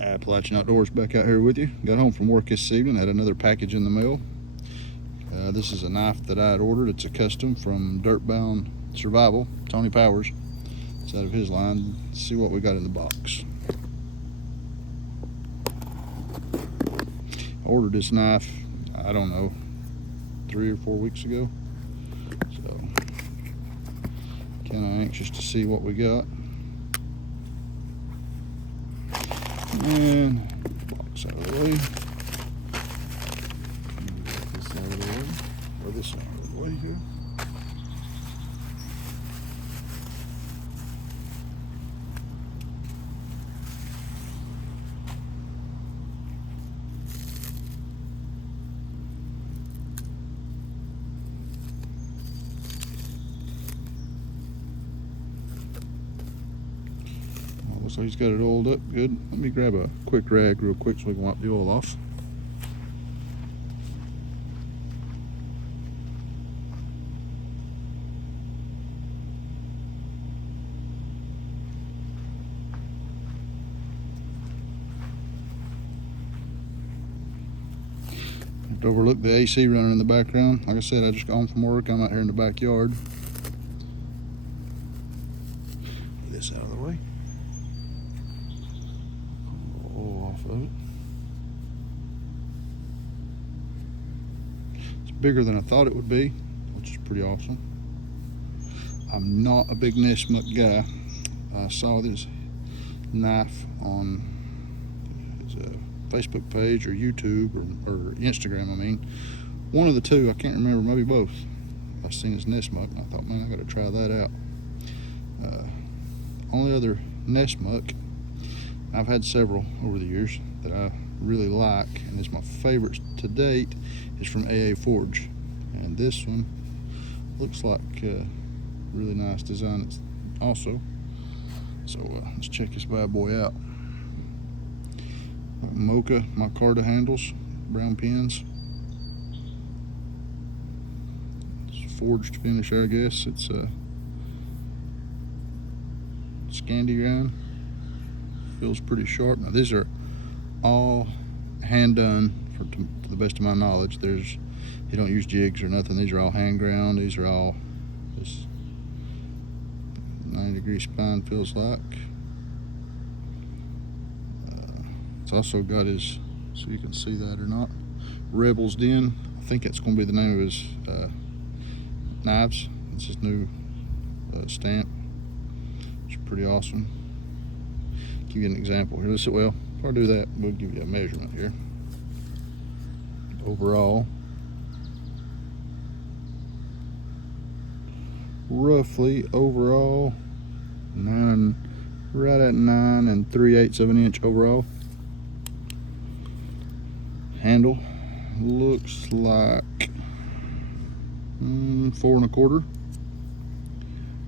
Appalachian Outdoors back out here with you. Got home from work this evening, had another package in the mail. This is a knife that I had ordered. It's a custom from Dirtbound Survival, Tony Powers. It's out of his line. Let's see what we got in the box. I ordered this knife, I don't know, 3 or 4 weeks ago. So, kind of anxious to see what we got. And box out of the way. This out of the way. Or this out of the way here. So he's got it oiled up good. Let me grab a quick rag real quick so we can wipe the oil off. Have to overlook the AC running in the background. Like I said, I just got home from work. I'm out here in the backyard. Get this out of the way. Off of it. It's bigger than I thought it would be, which is pretty awesome. I'm not a big Nessmuk guy. I saw this knife on his Facebook page or YouTube or Instagram, I mean. One of the two, I can't remember, maybe both. I seen his Nessmuk and I thought, man, I gotta try that out. Only other Nessmuk, I've had several over the years that I really like, and it's my favorite to date, is from AA Forge. And this one looks like a really nice design also. So let's check this bad boy out. Mocha micarta handles, brown pins. It's forged finish, I guess. It's a Scandi grind. Feels pretty sharp. Now these are all hand done, to the best of my knowledge. You don't use jigs or nothing. These are all hand ground. These are all this 90-degree spine, feels like. It's also got his, so you can see that or not, Rebel's Den. I think that's going to be the name of his knives. It's his new stamp. It's pretty awesome. Give you an example here. Well, if I do that, we'll give you a measurement here. Overall, roughly overall, right at 9 3/8 of an inch overall. Handle looks like 4 1/4.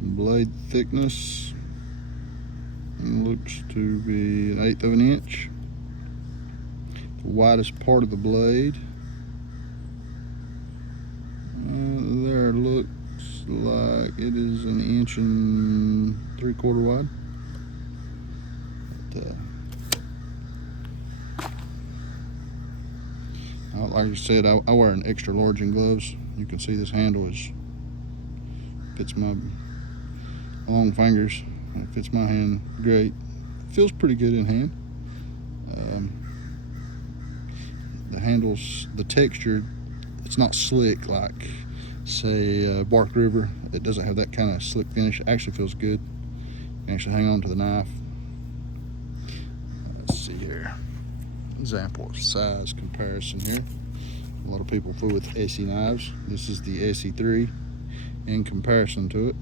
Blade thickness looks to be 1/8 of an inch. The widest part of the blade there looks like it is 1 3/4 inches wide. But, like I said, I wear an extra large in gloves. You can see this handle fits my long fingers. It fits my hand great. Feels pretty good in hand. The handles, the texture, it's not slick like, say, Bark River. It doesn't have that kind of slick finish. It actually feels good. You can actually hang on to the knife. Let's see here. Example of size comparison here. A lot of people fool with SE knives. This is the SE3 in comparison to it,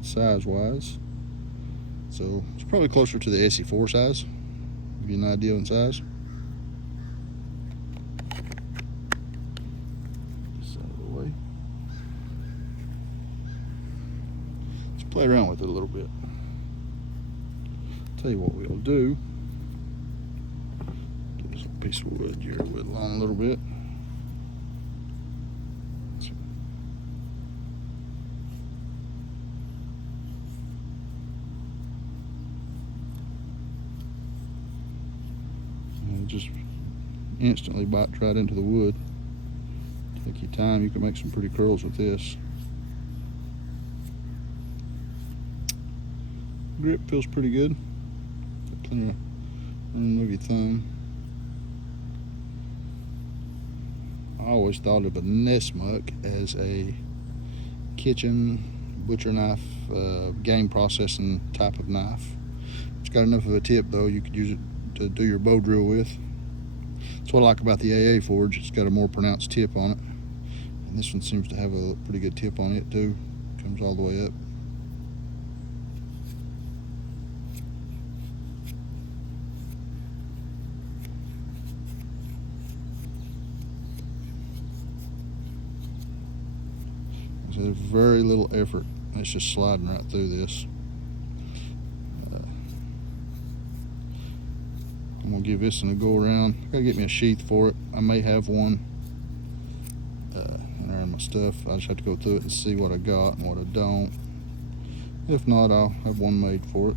size-wise. So it's probably closer to the SE4 size. Give you an idea on size. This out of the way. Let's play around with it a little bit. Tell you what we'll do. Get this piece of wood here, whittle on a little bit. just instantly bites right into the wood. Take your time, you can make some pretty curls with this. Grip feels pretty good. Got plenty of room to move your thumb. I always thought of a Nessmuk as a kitchen butcher knife, game processing type of knife. It's got enough of a tip though, you could use it to do your bow drill with. That's what I like about the AA forge. It's got a more pronounced tip on it. And this one seems to have a pretty good tip on it too. Comes all the way up. There's very little effort. It's just sliding right through this. I'm gonna give this one a go around. I gotta get me a sheath for it. I may have one in there in my stuff. I just have to go through it and see what I got and what I don't. If not, I'll have one made for it.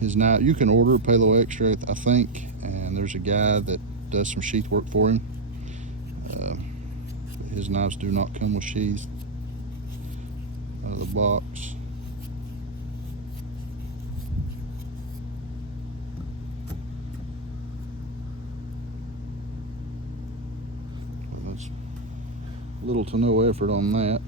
His knife, you can order a Palo Extra, I think, and there's a guy that does some sheath work for him. His knives do not come with sheaths out of the box. Well, that's little to no effort on that.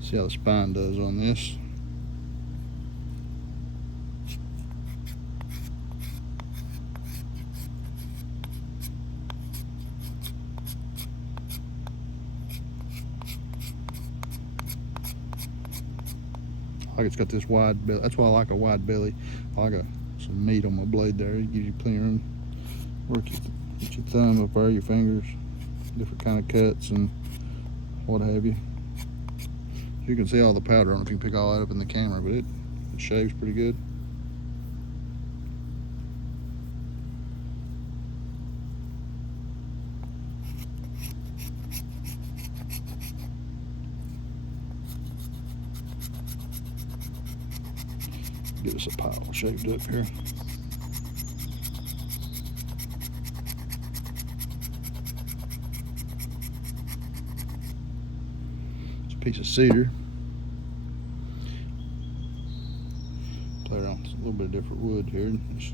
See how the spine does on this. Like it's got this wide belly. That's why I like a wide belly. I like some meat on my blade there. It gives you plenty of room. Work get your thumb up there, your fingers, different kind of cuts and what have you. You can see all the powder on it if you can pick all that up in the camera, but it shaves pretty good. Get us a pile shaved up here. It's a piece of cedar. Play around with a little bit of different wood here. Let's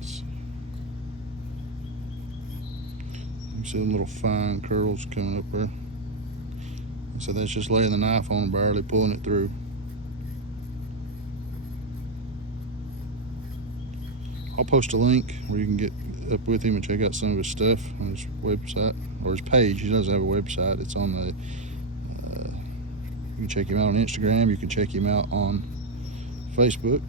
see. You can see the little fine curls coming up there. So that's just laying the knife on and barely pulling it through. I'll post a link where you can get up with him and check out some of his stuff on his website or his page. He does have a website. It's on the. You can check him out on Instagram. You can check him out on Facebook.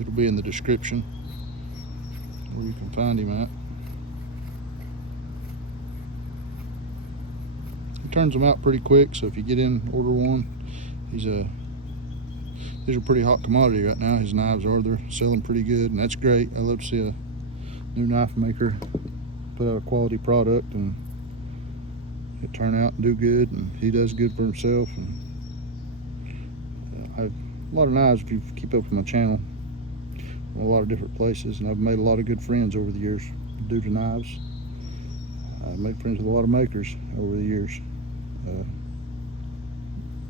It'll be in the description where you can find him at. He turns them out pretty quick, so if you get in, order one. These are pretty hot commodity right now. His knives are, they're selling pretty good, and that's great. I love to see a new knife maker put out a quality product and it turn out and do good, and he does good for himself. And I have a lot of knives if you keep up with my channel. A lot of different places, and I've made a lot of good friends over the years due to knives. I've made friends with a lot of makers over the years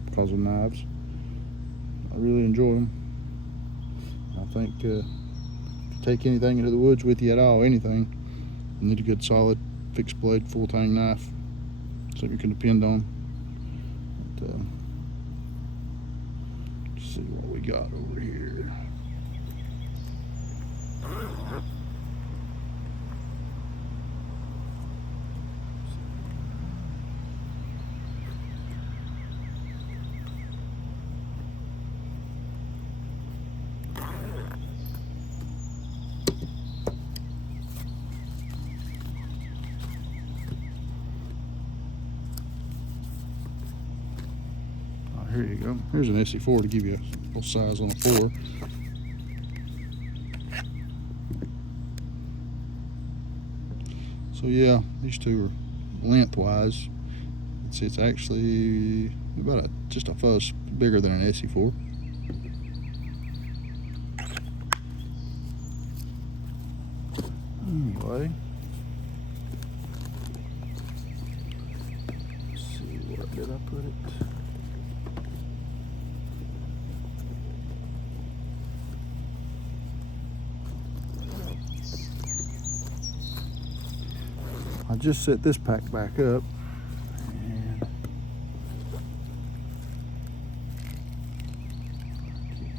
because of knives. I really enjoy them. I think to take anything into the woods with you at all, anything, you need a good solid fixed blade full tang knife, something you can depend on. But, let's see what we got over here. Here you go. Here's an SE4 to give you a little size on a 4. So yeah, these two are lengthwise. It's actually about just a fuss bigger than an SE4. Anyway, let's see, where did I put it? I just set this pack back up, and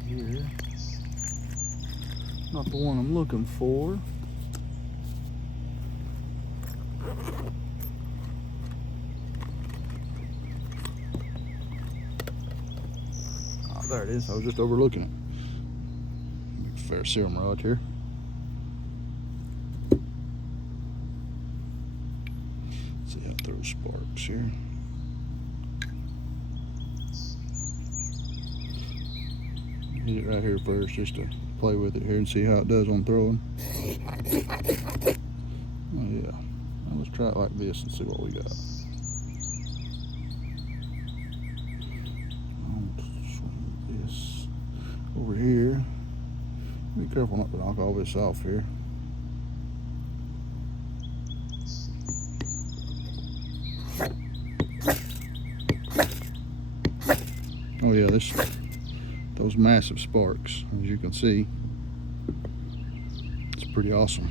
here, not the one I'm looking for. Oh, there it is. I was just overlooking it. Fair serum rod here. See how it throws sparks here. Hit it right here first just to play with it here and see how it does on throwing. Oh yeah. Now let's try it like this and see what we got. Swing this over here. Be careful not to knock all this off here. Oh yeah, those massive sparks, as you can see. It's pretty awesome.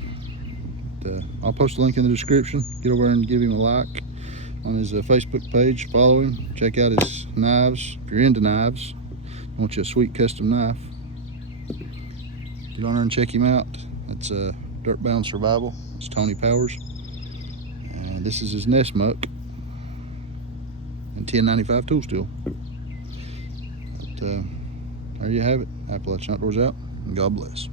But, I'll post a link in the description. Get over and give him a like on his Facebook page. Follow him. Check out his knives. If you're into knives, I want you a sweet custom knife. Get on there and check him out. That's Dirtbound Survival. It's Tony Powers. And this is his Nessmuk and 1095 tool steel. There you have it. Appalachian Outdoors out, and God bless.